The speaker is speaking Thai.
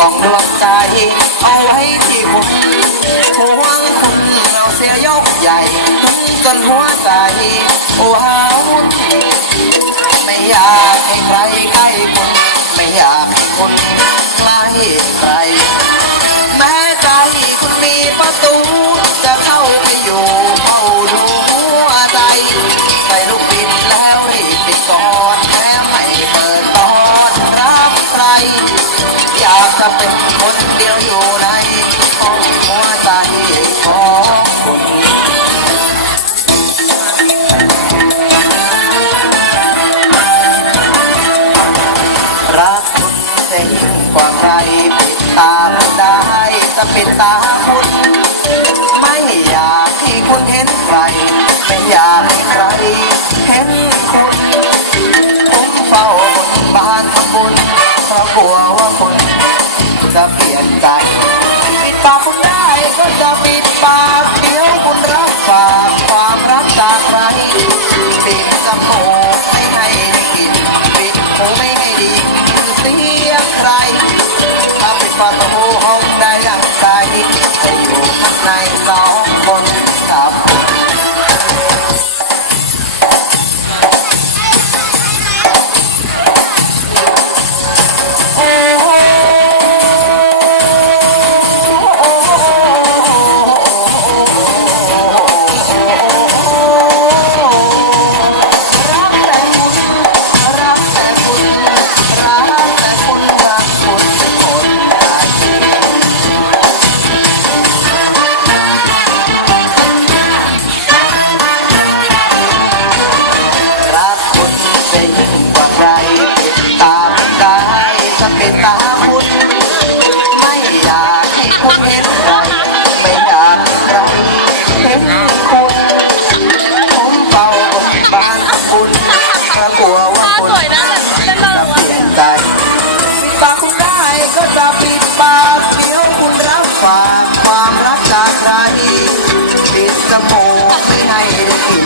กล่องหลอกใจ เอาไว้ที่คุณห่วงคุณเราเสียยกใหญ่ถึงจนหัวใจว้าวุ่นไม่อยากให้ใครใกล้คุณไม่อยากให้คุณใกล้ใคร อยากจะเป็นคนเดียวอยู่ในห้องหัวใจของคุณรักคุณเส้นกว่าใครปิดตาคุณได้จะปิดตาคุณไม่อยากให้คุณเห็นใครไม่อยากให้ใคร จะเปลี่ยนใจปิดปากคุณได้ก็จะปิดปากเดี๋ยวคุณรับฝากความรักจากใครปิดจมูกไม่ให้ได้กลินปิดหูไม่ให้ไดีคือเสียงใครถ้าปิดประตูห้องได้ดังใจจะอยู่ข้าง คไม่อยากให้คุณเห็นใครไม่อยากใครเห็นคุณผมเป่าบานคุณเาะกลัวว่าคุณจะเปลี่ยนใจตาคุณได้ก็จะปิดปากเดี๋ยวคุณรับฝาความรักจากใครปิดสมองไม่ให้ได้